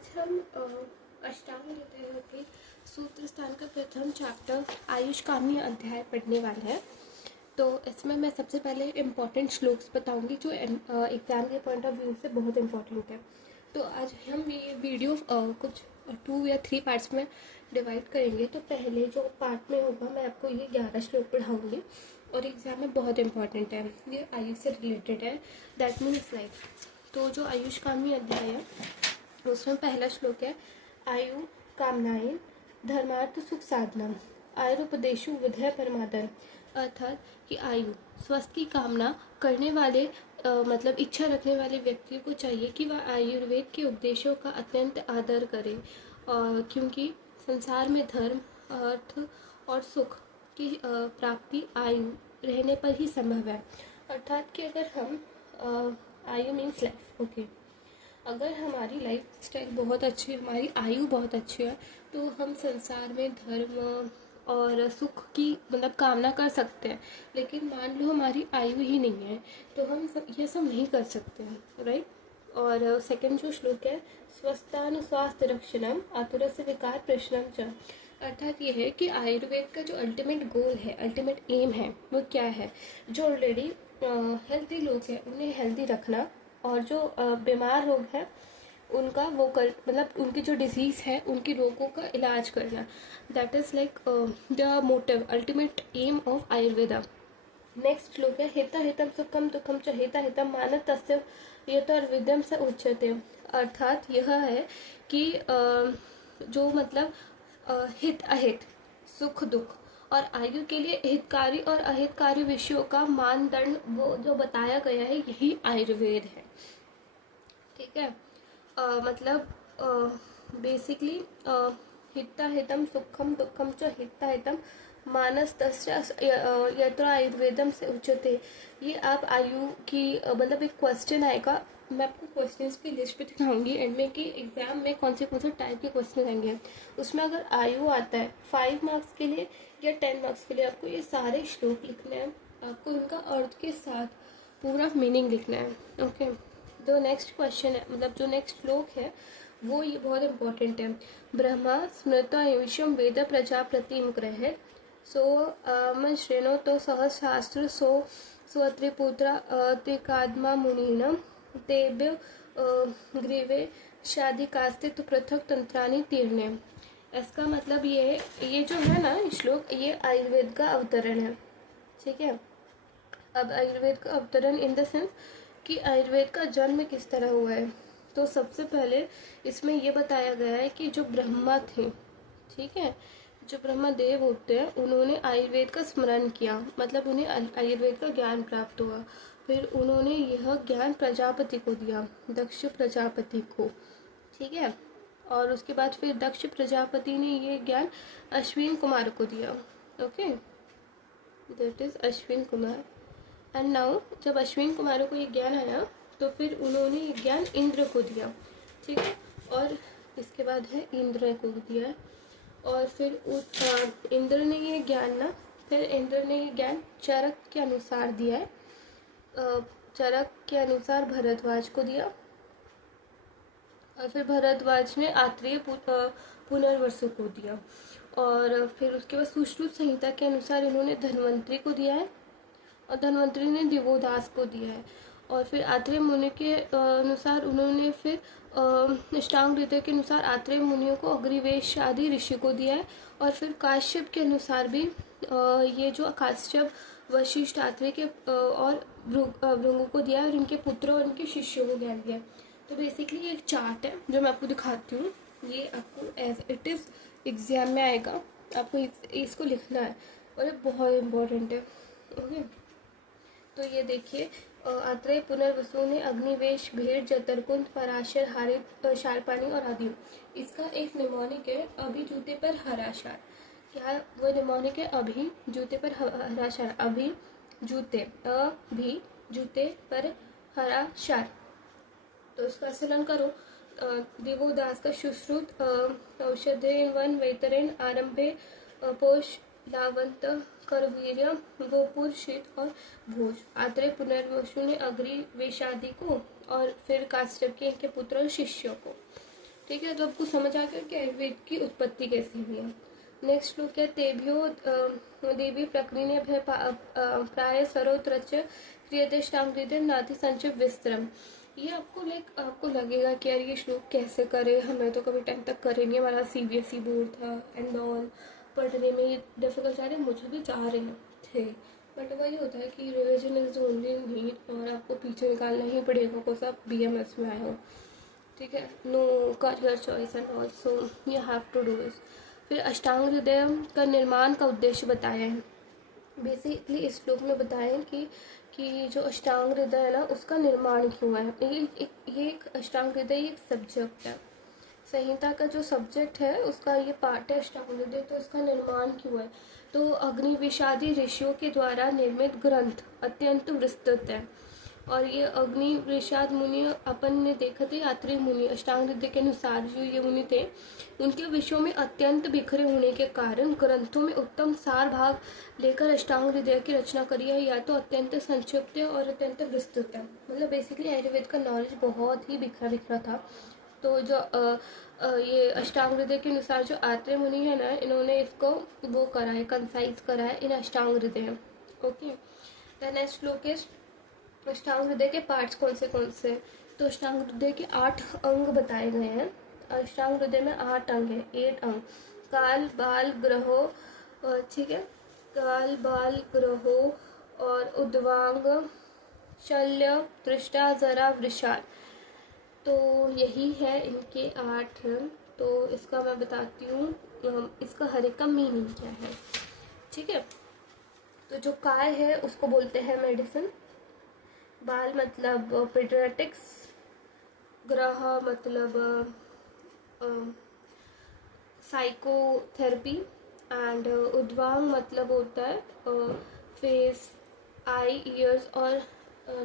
आज हम अष्टांग हृदय के सूत्र स्थान का प्रथम चैप्टर आयुष कामनी अध्याय पढ़ने वाले हैं। तो इसमें मैं सबसे पहले इम्पॉर्टेंट श्लोक्स बताऊंगी जो एग्ज़ाम के पॉइंट ऑफ व्यू से बहुत इम्पॉर्टेंट है। तो आज हम ये वीडियो कुछ 2 या 3 पार्ट्स में डिवाइड करेंगे। तो पहले जो पार्ट में होगा मैं आपको ये 11 श्लोक पढ़ाऊँगी और एग्ज़ाम में बहुत इम्पॉर्टेंट है, ये आयुष से रिलेटेड है, दैट मीन्स लाइफ। तो जो आयुष कामनी अध्याय है उसमें पहला श्लोक है, आयु कामनाएं धर्मार्थ सुख साधना आयुर्पदेशु विधेय परमादर। अर्थात कि आयु स्वस्थ की कामना करने वाले मतलब इच्छा रखने वाले व्यक्ति को चाहिए कि वह आयुर्वेद के उपदेशों का अत्यंत आदर करे, और क्योंकि संसार में धर्म अर्थ और सुख की प्राप्ति आयु रहने पर ही संभव है। अर्थात कि अगर हम आयु मीन्स लाइफ, ओके, अगर हमारी लाइफ स्टाइल बहुत अच्छी है, हमारी आयु बहुत अच्छी है, तो हम संसार में धर्म और सुख की मतलब कामना कर सकते हैं। लेकिन मान लो हमारी आयु ही नहीं है तो हम ये सब नहीं कर सकते हैं, राइट। और सेकंड जो श्लोक है, स्वस्थानुस्वास्थ्य रक्षणम आतुरस्य विकार प्रश्नम च। अर्थात ये है कि आयुर्वेद का जो अल्टीमेट गोल है, अल्टीमेट एम है, वो क्या है। जो ऑलरेडी हेल्दी लोग हैं उन्हें हेल्दी रखना, और जो बीमार लोग हैं उनका वो कर मतलब उनकी जो डिजीज़ है उनकी रोगों का इलाज करना, that is like the motive ultimate aim of Ayurveda. Next श्लोक है, हिता हितम सुखम दुखम च हिता हितम मानव तस्य यतर्विदम से उच्यते। अर्थात यह है कि जो मतलब हित अहित सुख दुख और आयु के लिए हितकारी और अहितकारी विषयों का मानदंड वो जो बताया गया है यही आयुर्वेद है, ठीक है। मतलब बेसिकली हिता हितम सुखम दुखम च हिता हितम मानस तस्य यत्र आयुर्वेदम से उच्यते। ये आप आयु की मतलब एक क्वेश्चन आएगा, मैं आपको क्वेश्चंस की लिस्ट पे दिखाऊंगी एंड में कि एग्जाम में कौन से टाइप के क्वेश्चन आएंगे। उसमें अगर आयु आता है 5 मार्क्स के लिए या 10 मार्क्स के लिए, आपको ये सारे श्लोक लिखने हैं, आपको उनका अर्थ के साथ पूरा मीनिंग लिखना है, ओके। जो नेक्स्ट क्वेश्चन है मतलब जो नेक्स्ट श्लोक है वो ये बहुत इंपॉर्टेंट है, ब्रह्मा स्मृत आयुष्यम वेद प्रजापतिम ग्रह सो मन श्रेणो तो सहस्रास्त्र सो स्वत्रिपुत्र त्रिकाद्मा मुनिनम तेभ्य ग्रीवे शाधिकास्तित्व पृथक तंत्राणी तीर्णे। इसका मतलब ये जो है ना श्लोक, ये आयुर्वेद का अवतरण है, ठीक है। अब आयुर्वेद का अवतरण इन द सेंस कि आयुर्वेद का जन्म किस तरह हुआ है। तो सबसे पहले इसमें ये बताया गया है कि जो ब्रह्मा थे, ठीक है, जो ब्रह्मा देव होते हैं उन्होंने आयुर्वेद का स्मरण किया, मतलब उन्हें आयुर्वेद का ज्ञान प्राप्त हुआ। फिर उन्होंने यह ज्ञान प्रजापति को दिया, दक्ष प्रजापति को, ठीक है। और उसके बाद फिर दक्ष प्रजापति ने ये ज्ञान अश्विन कुमार को दिया, okay, that is Ashwin Kumar. And now जब अश्विन कुमारों को ये ज्ञान आया तो फिर उन्होंने ये ज्ञान इंद्र को दिया, ठीक है। और इसके बाद है इंद्र को दिया, और फिर इंद्र ने ये ज्ञान ना फिर इंद्र ने ये ज्ञान चरक के अनुसार दिया है, चरक के अनुसार भरद्वाज को दिया, और फिर भरद्वाज ने आत्रेय पुनर्वसु को दिया, और फिर उसके बाद सुश्रुत संहिता के अनुसार इन्होंने धन्वंतरी को दिया है, और धन्वंतरी ने दिवोदास को दिया है। और फिर आत्रेय मुनि के अनुसार उन्होंने फिर अष्टांग हृदय के अनुसार आत्रेय मुनियों को अग्निवेश आदि ऋषि को दिया है। और फिर काश्यप के अनुसार भी ये जो काश्यप वशिष्ठ आत्रेय के और भृगु को दिया है, और इनके पुत्रों और इनके शिष्यों को ज्ञान दिया। तो बेसिकली ये एक चार्ट है जो मैं आपको दिखाती हूँ, ये आपको एज इट इज़ एग्जाम में आएगा, आपको इसको लिखना है और ये बहुत इम्पोर्टेंट है, ओके। तो ये देखिए, आत्रेय पुनर्वसु ने अग्निवेश भेड़ जतरकुंद पराशर हारित शारपानी और आदि। इसका एक निमोनिक है, अभी जूते पर हराशार। क्या वो निमोनिक है? अभी जूते पर हराशार, अभी जूते, अभी जूते पर हराशार। तो इसका संकलन करो, दिवोदास का सुश्रुत औषधेन वन वैतरेन आरंभे पोष लावंत करवीर्य गोपुर शीत और भोज। आत्रेय पुनर्वसु ने अग्नि वेशादि को, और फिर काश्यप के इनके पुत्र और शिष्यों को, ठीक है, तो आपको समझ आ गया कि आयुर्वेद की उत्पत्ति कैसी हुई है। नेक्स्ट श्लोक है तेभ्यो देवी प्रकृति प्राय सरोत्रच क्रियतेष्टांग नाति संचय विस्तरम। ये आपको लगेगा कि यार ये श्लोक कैसे करे, हमें तो कभी 10 तक करे नहीं, हमारा CBSE बोर्ड था एंड ऑल, पढ़ने में डिफिकल्ट जा रहे, मुझे भी जा रहे थे, बट वही होता है कि रिविजन इज ओनली नीड, और आपको पीछे निकालना ही पड़ेगा को सब BMS में आए हो, ठीक है, no career choice and also you have to do it. फिर अष्टांग हृदय का निर्माण का उद्देश्य बताया है। बेसिकली इस श्लोक में बताया है कि जो अष्टांग हृदय है ना, उसका निर्माण क्यों है। ये एक अष्टांग हृदय एक सब्जेक्ट है, संहिता का जो सब्जेक्ट है उसका ये पार्ट है अष्टांग हृदय। तो इसका निर्माण क्यों है, तो अग्नि विषादी ऋषियों के द्वारा निर्मित ग्रंथ अत्यंत विस्तृत है, और ये अग्नि विषाद मुनि अपन ने देखा थे, यात्री मुनि अष्टांग हृदय के अनुसार जो ये मुनि थे, उनके विषयों में अत्यंत बिखरे होने के कारण ग्रंथों में उत्तम सार भाग लेकर अष्टांग हृदय की रचना करी है, या तो अत्यंत संक्षिप्त है और अत्यंत विस्तृत है। मतलब बेसिकली आयुर्वेद का नॉलेज बहुत ही बिखरा बिखरा था। तो जो ये अष्टांग हृदय के अनुसार जो आत्रेय मुनि है ना, इन्होंने इसको वो करा है, कंसाइज करा है इन अष्टांग हृदय। ओके, द नेक्स्ट श्लोक इज अष्टांग हृदय के पार्ट्स कौन से। तो अष्टांग हृदय के 8 अंग बताए गए हैं। अष्टांग हृदय में 8 अंग है, 8 अंग। काल बाल ग्रहो, ठीक है, काल बाल ग्रहो और उद्वांग शल्य दृष्टा जरा वृषाल। तो यही है इनके 8 रंग। तो इसका मैं बताती हूँ इसका हर एक का मीनिंग क्या है, ठीक है। तो जो काल है उसको बोलते हैं मेडिसिन, बाल मतलब पीडियाट्रिक्स, ग्रह मतलब साइकोथेरेपी, एंड उद्वांग मतलब होता है फेस, आई, ईयर्स और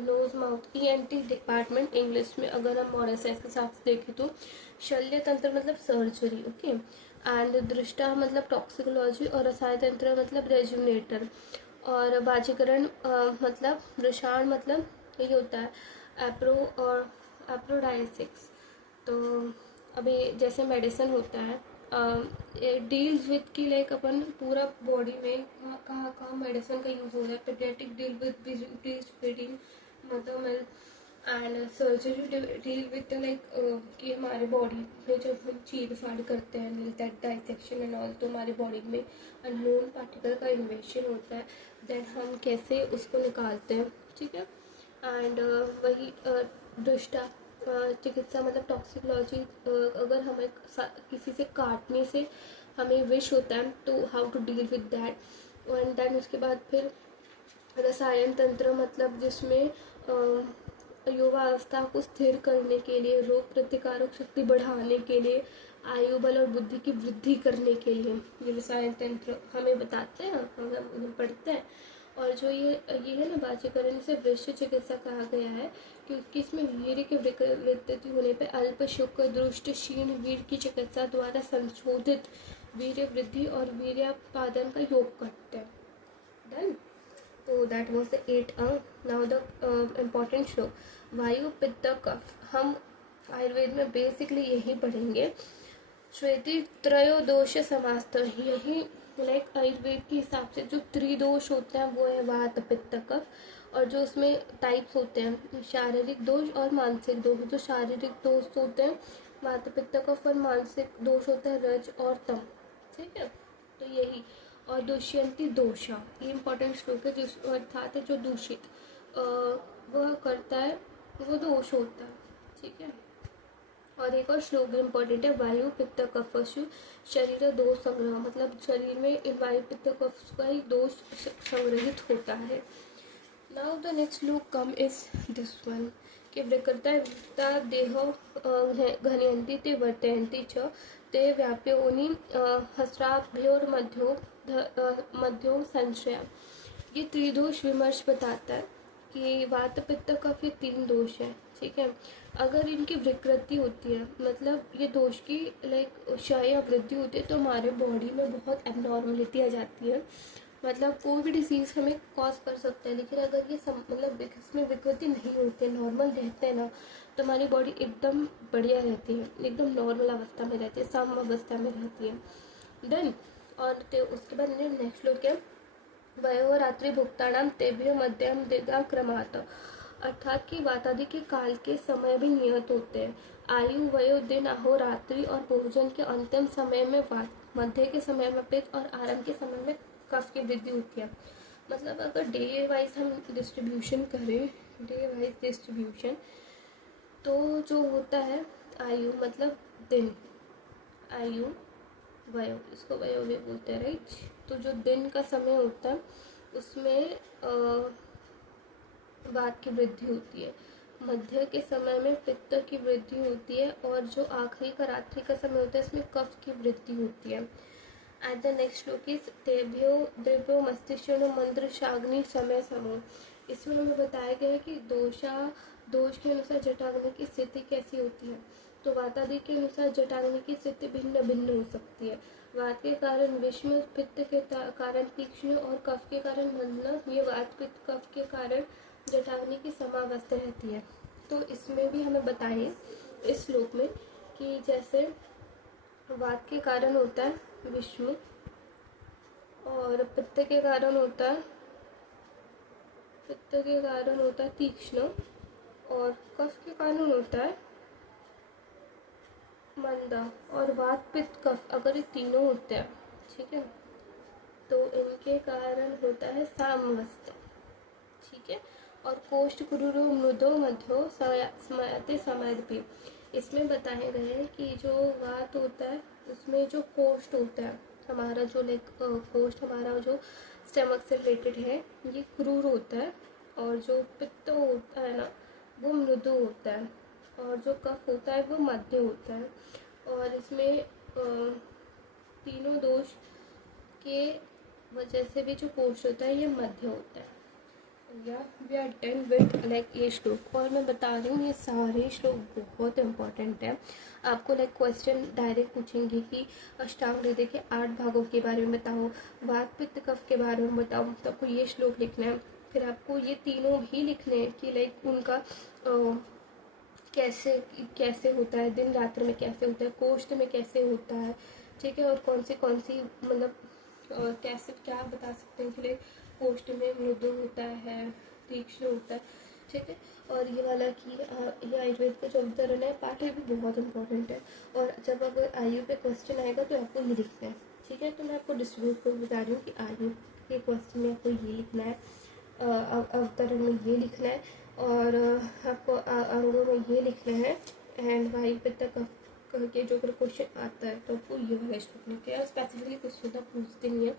nose mouth, ENT department English में अगर हम मॉडर्न साइंस के हिसाब से देखें तो। शल्य तंत्र मतलब सर्जरी, ओके, एंड दृष्टा मतलब टॉक्सिकोलॉजी, और रसायन तंत्र मतलब रेजुनेटर, और बाजीकरण मतलब वृषाण मतलब ये होता है एप्रो और एप्रोडाइसिक्स। तो अभी जैसे मेडिसिन होता है डील्स विद की लाइक अपन पूरा बॉडी में कहाँ कहाँ मेडिसिन का यूज़ हो रहा है। Paediatric deal with breast feeding, mother milk, and surgery deal with like कि हमारे बॉडी में जब हम चीर फाड़ करते हैं दैट डाइसेक्शन एंड ऑल, तो हमारे बॉडी में अननोन पार्टिकल का इन्वेशन होता है, देन हम कैसे उसको निकालते हैं, ठीक है। एंड वही दुष्टा चिकित्सा मतलब टॉक्सिकोलॉजी, अगर हमें किसी से काटने से हमें विष होता है तो how to deal with that, and then उसके बाद फिर रसायन तंत्र मतलब जिसमें युवावस्था को स्थिर करने के लिए, रोग प्रतिकारक शक्ति बढ़ाने के लिए, आयु बल और बुद्धि की वृद्धि करने के लिए ये रसायन तंत्र हमें बताते हैं, हम पढ़ते हैं। और जो ये है ना बाजीकरण, इसे वृक्ष चिकित्सा कहा गया है क्योंकि इसमें वीर्य के विकृति होने पर अल्प शुक्र दृष्ट क्षीण वीर की चिकित्सा द्वारा संशोधित वीर्य वृद्धि और वीर्योत्पादन का योग करते हैं। डन। तो दैट वाज द 8 अंग। नाउ द इम्पोर्टेंट श्लोक, वायु पित्त कफ। हम आयुर्वेद में बेसिकली यही पढ़ेंगे। श्वेति त्रयोदोष समास्त, यही लाइक आयुर्वेद के हिसाब से जो त्रिदोष होते हैं वो है वात पित्त कफ, और जो उसमें टाइप्स होते हैं शारीरिक दोष और मानसिक दोष। जो शारीरिक दोष होते हैं वात पित्त कफ, और मानसिक दोष होता है रज और तम, ठीक है। तो यही, और दुष्यंती दोषा, ये इंपॉर्टेंट श्लोक है, जिस अर्थात जो दूषित वह करता है वो दोष होता है, ठीक है। और एक और श्लोक इम्पॉर्टेंट है, वायु पित्त कफशु शरीर दोष संग्रह, मतलब शरीर में इन वायु पित्त कफ का ही दोष संग्रहित होता है। नाउ द नेक्स्ट श्लोक कम इज दिस वन, कि विकृता देहो घनयन्ति ते वर्तयन्ति च ते व्याप्योनि हस्राभ्योर्मध्यो संशय। ये त्रिदोष विमर्श बताता है कि वात पित्त कफ ये 3 दोष है, ठीक है। अगर इनकी विकृति होती है मतलब ये दोष की लाइक क्षय या वृद्धि होती है तो हमारे बॉडी में बहुत एबनॉर्मलिटी आ जाती है। मतलब कोई भी डिसीज़ हमें कॉज कर सकता है, लेकिन अगर ये मतलब इसमें विकृति नहीं होती, नॉर्मल रहते हैं ना, तो हमारी बॉडी एकदम बढ़िया रहती है, एकदम नॉर्मल अवस्था में रहती है, सम अवस्था में रहती है। देन और उसके बाद नेक्स्ट श्लोक है वयोरात्रि भुक्तानाम तेभ्यो मध्यम दिगा क्रमात्, अर्थात कि वातादि के काल के समय भी नियत होते हैं। आयु वयो दिन अहोरात्रि और भोजन के अंतिम समय में वात, मध्य के समय में पित्त और आरंभ के समय में कफ की वृद्धि होती है। मतलब अगर डे वाइज हम डिस्ट्रीब्यूशन करें, डे वाइज डिस्ट्रीब्यूशन, तो जो होता है आयु मतलब दिन, आयु वयो, इसको वयो भी बोलते हैं राइट। तो जो दिन का समय होता है उसमें वात की वृद्धि होती है, मध्य के समय में पित्त की वृद्धि होती है, और जो आखिरी का रात्रि का समय होता है इसमें कफ की वृद्धि होती है। एट द नेक्स्ट श्लोक इज तेभ्यो द्रव्यो मस्तिष्क मंत्र शाग्नि समय समूह। इसमें हमें बताया गया है कि दोष के अनुसार जटाग्नि की स्थिति कैसी होती है। तो वातादि के अनुसार जटाग्नि की स्थिति भिन्न भिन्न हो सकती है। वात के कारण विषम, पित्त के कारण तीक्ष्ण और कफ के कारण मंद। ये वात पित्त कफ के कारण जटाग्नि की समावस्था रहती है। तो इसमें भी हमें बताइए इस श्लोक में कि जैसे वात के कारण होता है विषम, और पित्त के कारण होता है तीक्ष्ण, और कफ के कारण होता है मंदा। और वात पित्त कफ अगर ये तीनों होते हैं, ठीक है, तो इनके कारण होता है सामवस्था, ठीक है। और कोष्ठ कुरुरो मृदो मध्यो स्मयते समयपि। इसमें बताए गए हैं कि जो वात होता है उसमें जो कोष्ठ होता है हमारा, जो कोष्ठ हमारा जो स्टमक से रिलेटेड है, ये क्रूर होता है, और जो पित्त होता है ना वो मृदु होता है, और जो कफ होता है वो मध्य होता है। और इसमें तीनों दोष के वजह से भी जो कोष्ठ होता है ये मध्य होता है। या we are done with like ये श्लोक। और मैं बता रही हूँ ये सारे श्लोक बहुत इंपॉर्टेंट है। आपको लाइक क्वेश्चन डायरेक्ट पूछेंगे कि अष्टांग हृदय के 8 भागों के बारे में बताओ, वात पित्त कफ के बारे में बताओ, तो आपको ये श्लोक लिखना है। फिर आपको ये तीनों भी लिखने हैं कि लाइक उनका कैसे कैसे होता है, दिन रात्र में कैसे होता है, कोष्ठ में कैसे होता है, ठीक है। और कौन सी मतलब कैसे क्या बता सकते हैं कि लाइक कोष्ठ में मृदु होता है, तीक्ष्ण होता है, ठीक है। और ये वाला कि ये आयुर्वेद का जो अवतरण है पाठ है भी बहुत इंपॉर्टेंट है। और जब अगर आयु पे क्वेश्चन आएगा तो आपको ये लिखना है, ठीक है। तो मैं आपको डिस्ट्रीब्यूट कर बता रही हूँ कि आयु के क्वेश्चन में आपको ये लिखना है, अवतरण में ये लिखना है, और आपको अंगों में ये लिखना है, एंड वायु पित्त कफ के जो अगर क्वेश्चन आता है तो आपको ये वाला स्टेप लिखना है। स्पेसिफिकली क्वेश्चन तो पूछते नहीं है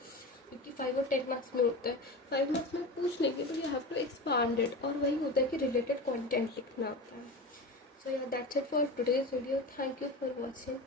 क्योंकि 5 और 10 मार्क्स में होता है। 5 मार्क्स में पूछ लेंगे तो you have to expand it, और वही होता है कि रिलेटेड कंटेंट लिखना होता है। सो या that's it for today's video. Thank you for watching.